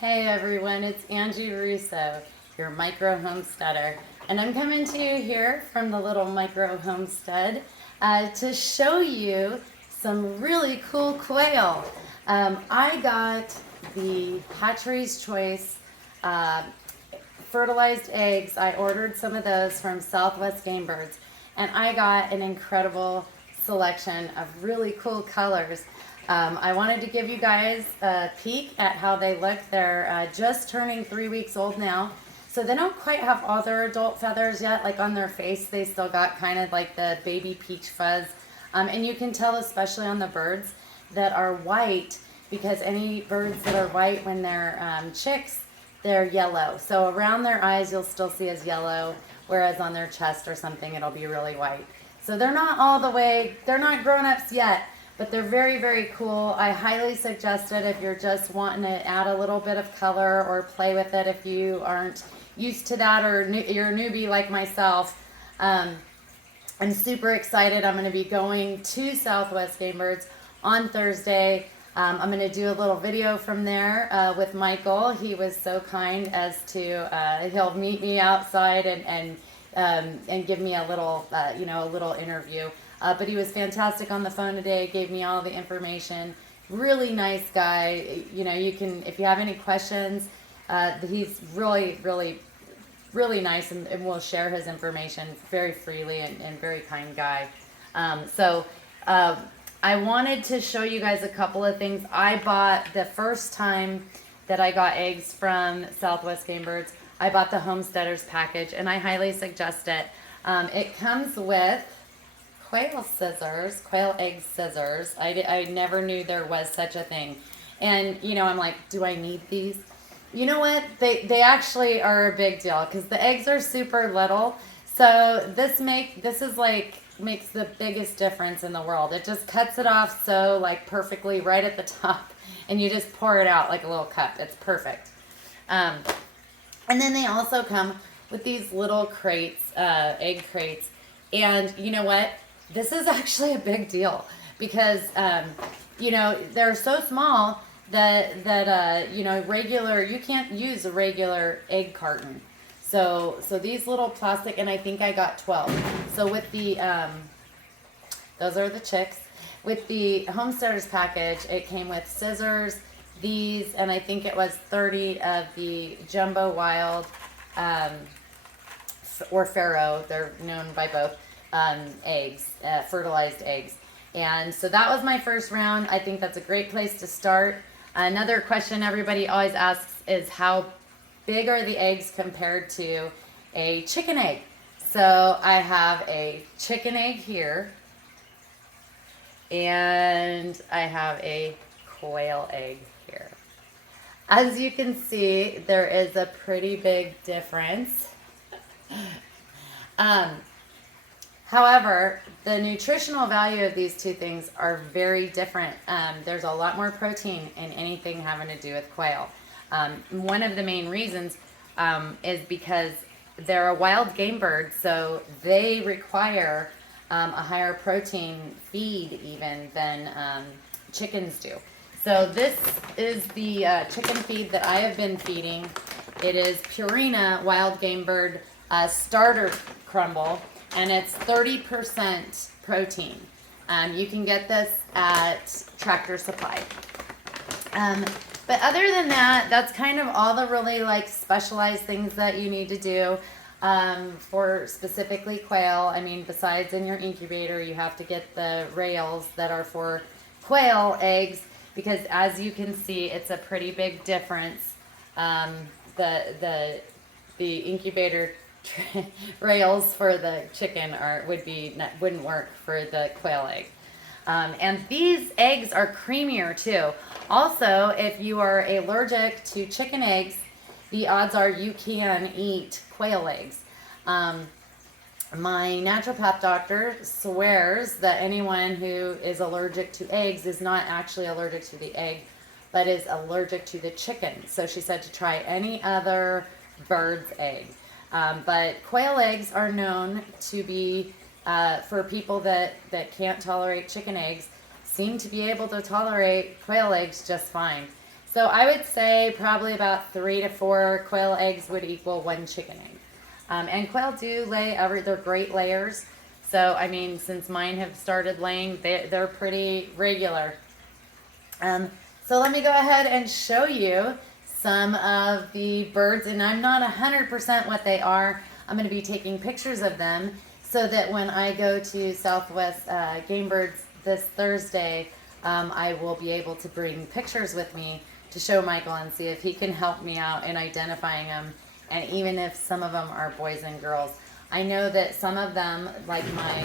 Hey everyone, it's Angie Russo, your Micro Homesteader, and I'm coming to you here from the little Micro Homestead to show you some really cool quail. I got the Hatchery's Choice uh, fertilized eggs. I ordered some of those from Southwest Gamebirds, and I got an incredible selection of really cool colors. I wanted to give you guys a peek at how they look. They're just turning 3 weeks old now. So they don't quite have all their adult feathers yet, like on their face. They still got kind of like the baby peach fuzz. And you can tell, especially on the birds that are white, because any birds that are white when they're chicks, they're yellow. So around their eyes, you'll still see as yellow, whereas on their chest or something, it'll be really white. So they're not all the way, they're not grown-ups yet, but they're very, very cool. I highly suggest it if you're just wanting to add a little bit of color or play with it if you aren't used to that, or you're a newbie like myself. I'm super excited. I'm going to be going to Southwest Gamebirds on Thursday. I'm going to do a little video from there with Michael. He was so kind as to he'll meet me outside and give me a little a little interview. But he was fantastic on the phone today. Gave me all the information. Really nice guy. You know, you can, if you have any questions, he's really nice, and will share his information very freely, and very kind guy. I wanted to show you guys a couple of things. I bought, the first time that I got eggs from Southwest Gamebirds, I bought the Homesteaders package, and I highly suggest it. It comes with quail scissors, quail egg scissors. I never knew there was such a thing. And, you know, I'm like, do I need these? You know what? They actually are a big deal, because the eggs are super little. So this makes the biggest difference in the world. It just cuts it off so like perfectly right at the top, and you just pour it out like a little cup. It's perfect. And then they also come with these little crates, egg crates. And you know what? This is actually a big deal, because they're so small that regular, you can't use a regular egg carton. So these little plastic, and I think I got 12. So with the those are the chicks. With the Homesteaders package, it came with scissors, these, and I think it was 30 of the Jumbo Wild or Farrow, they're known by both, eggs, fertilized eggs. And so that was my first round. I think that's a great place to start. Another question everybody always asks is, how big are the eggs compared to a chicken egg? So I have a chicken egg here, and I have a quail egg here. As you can see, there is a pretty big difference. However, the nutritional value of these two things are very different. There's a lot more protein in anything having to do with quail. One of the main reasons is because they're a wild game bird, so they require a higher protein feed even than chickens do. So this is the chicken feed that I have been feeding. It is Purina Wild Game Bird Starter Crumble, and it's 30% protein. You can get this at Tractor Supply. But other than that, that's kind of all the really like specialized things that you need to do for specifically quail. I mean, besides in your incubator, you have to get the rails that are for quail eggs, because as you can see, it's a pretty big difference. The incubator rails for the chicken wouldn't work for the quail egg. And these eggs are creamier too. Also, if you are allergic to chicken eggs, the odds are you can eat quail eggs. My naturopath doctor swears that anyone who is allergic to eggs is not actually allergic to the egg, but is allergic to the chicken. So she said to try any other bird's egg. But quail eggs are known to be, for people that can't tolerate chicken eggs, seem to be able to tolerate quail eggs just fine. So I would say probably about 3 to 4 quail eggs would equal 1 chicken egg. And quail do lay, they're great layers. So, I mean, since mine have started laying, they're pretty regular. So let me go ahead and show you some of the birds, and I'm not 100% what they are. I'm going to be taking pictures of them so that when I go to Southwest Gamebirds this Thursday, I will be able to bring pictures with me to show Michael and see if he can help me out in identifying them, and even if some of them are boys and girls. I know that some of them, like my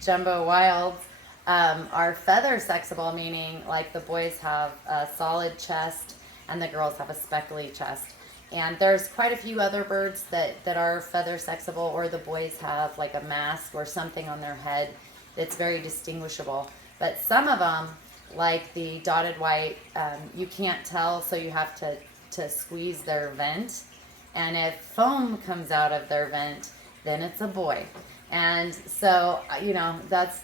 jumbo wilds, are feather sexable, meaning like the boys have a solid chest and the girls have a speckly chest. And there's quite a few other birds that are feather sexable, or the boys have like a mask or something on their head that's very distinguishable. But some of them, like the dotted white, you can't tell, so you have to squeeze their vent. And if foam comes out of their vent, then it's a boy. And so, you know, that's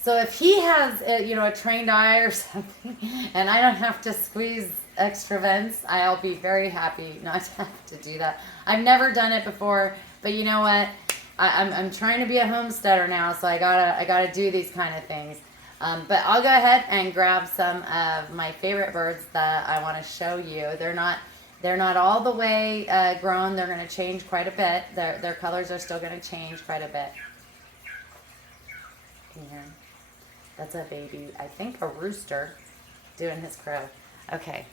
so if he has, a trained eye or something, and I don't have to squeeze extra vents, I'll be very happy not to have to do that. I've never done it before, but you know what? I'm trying to be a homesteader now, so I gotta do these kind of things. But I'll go ahead and grab some of my favorite birds that I want to show you. They're not all the way grown. They're going to change quite a bit. Their colors are still going to change quite a bit. Can you hear him? That's a baby, I think a rooster, doing his crow. Okay.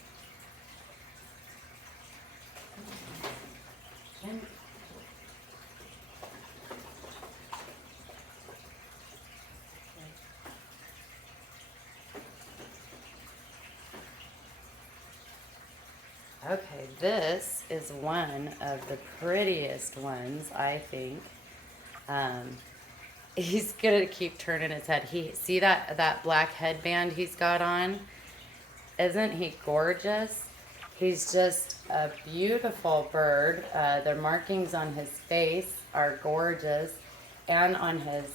Okay, this is one of the prettiest ones, I think. He's gonna keep turning his head. See that black headband he's got on? Isn't he gorgeous? He's just a beautiful bird. The markings on his face are gorgeous, and on his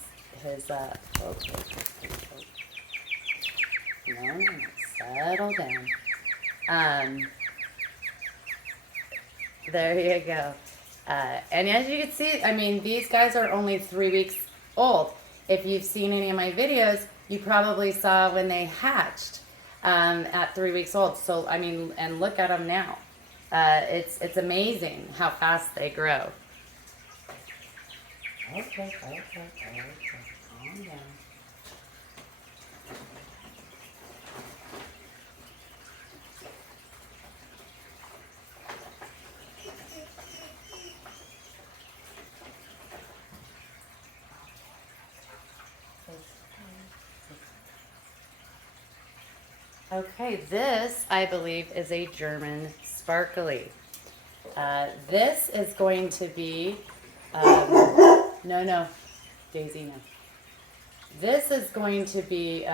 settle down. There you go. And as you can see, I mean, these guys are only 3 weeks old. If you've seen any of my videos, you probably saw when they hatched at 3 weeks old. So, I mean, and look at them now. It's amazing how fast they grow. Okay, calm down. Okay, this, I believe, is a German sparkly. This is going to be, no, Daisy, no. This is going to be,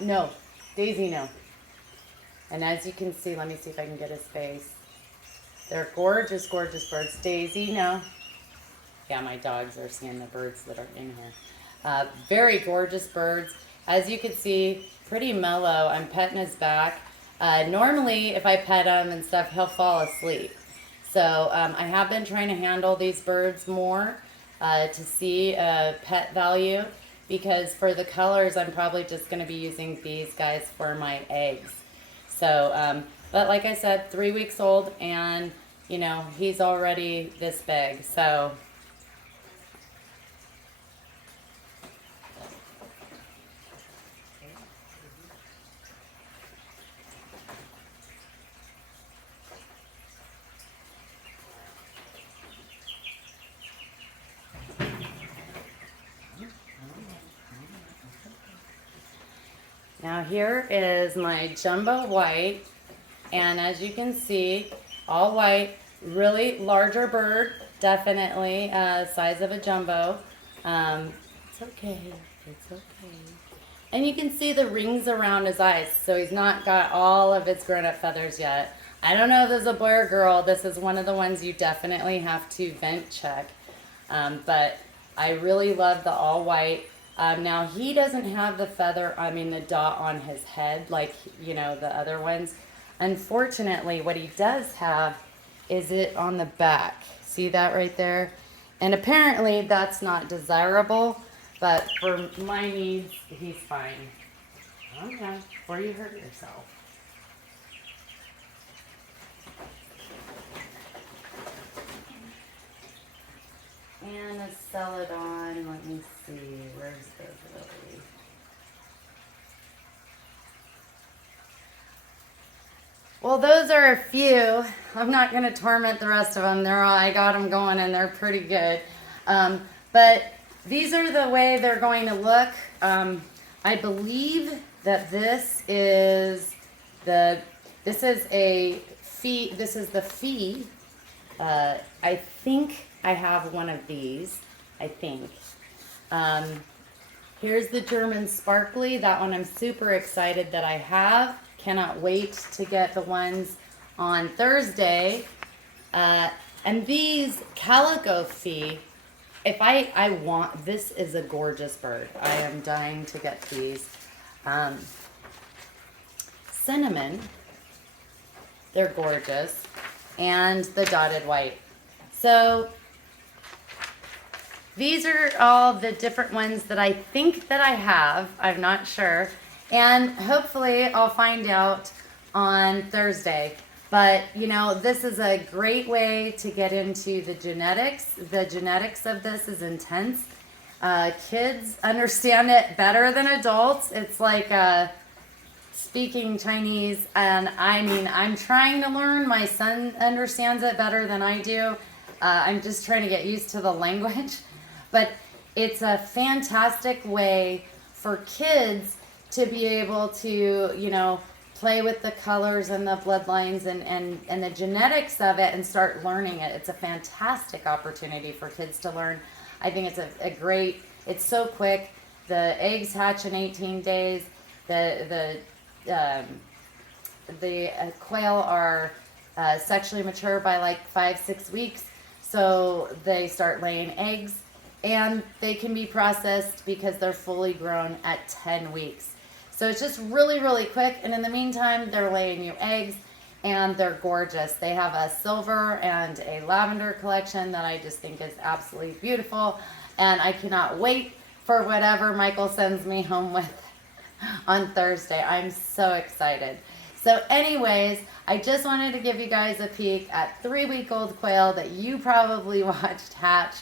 no, Daisy, no. And as you can see, let me see if I can get his face. They're gorgeous, gorgeous birds. Daisy, no. Yeah, my dogs are seeing the birds that are in here. Very gorgeous birds. As you can see, pretty mellow. I'm petting his back. Normally, if I pet him and stuff, he'll fall asleep. So I have been trying to handle these birds more to see pet value, because for the colors, I'm probably just going to be using these guys for my eggs. So, but like I said, 3 weeks old, and you know, he's already this big. So. Now here is my jumbo white, and as you can see, all white, really larger bird, definitely size of a jumbo. It's okay, it's okay. And you can see the rings around his eyes, so he's not got all of his grown-up feathers yet. I don't know if this is a boy or girl. This is one of the ones you definitely have to vent check. But I really love the all white. Now he doesn't have the feather, the dot on his head like, the other ones. Unfortunately, what he does have is it on the back. See that right there? And apparently that's not desirable, but for my needs, he's fine. Okay, before you hurt yourself. And a celadon, let me see, where's the lily? Well, those are a few. I'm not going to torment the rest of them. I got them going and they're pretty good. But these are the way they're going to look. I believe that this is the fee. I think I have one of these, I think. Here's the German Sparkly. That one I'm super excited that I have. Cannot wait to get the ones on Thursday. And these Calico Fee, this is a gorgeous bird. I am dying to get these. Cinnamon, they're gorgeous. And the dotted white. So these are all the different ones that I think that I have. I'm not sure. And hopefully I'll find out on Thursday. But, this is a great way to get into the genetics. The genetics of this is intense. Kids understand it better than adults. It's like speaking Chinese. And I'm trying to learn. My son understands it better than I do. I'm just trying to get used to the language. But it's a fantastic way for kids to be able to, play with the colors and the bloodlines and the genetics of it and start learning it. It's a fantastic opportunity for kids to learn. I think it's it's so quick. The eggs hatch in 18 days. The quail are sexually mature by like 5-6 weeks. So they start laying eggs. And they can be processed because they're fully grown at 10 weeks. So it's just really, really quick. And in the meantime, they're laying you eggs and they're gorgeous. They have a silver and a lavender collection that I just think is absolutely beautiful. And I cannot wait for whatever Michael sends me home with on Thursday. I'm so excited. So anyways, I just wanted to give you guys a peek at 3-week-old quail that you probably watched hatch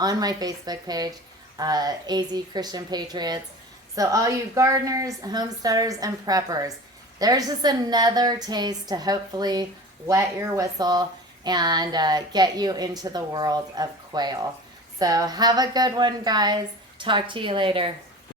on my Facebook page, AZ Christian Patriots. So all you gardeners, homesteaders, and preppers, there's just another taste to hopefully wet your whistle and get you into the world of quail. So have a good one, guys. Talk to you later.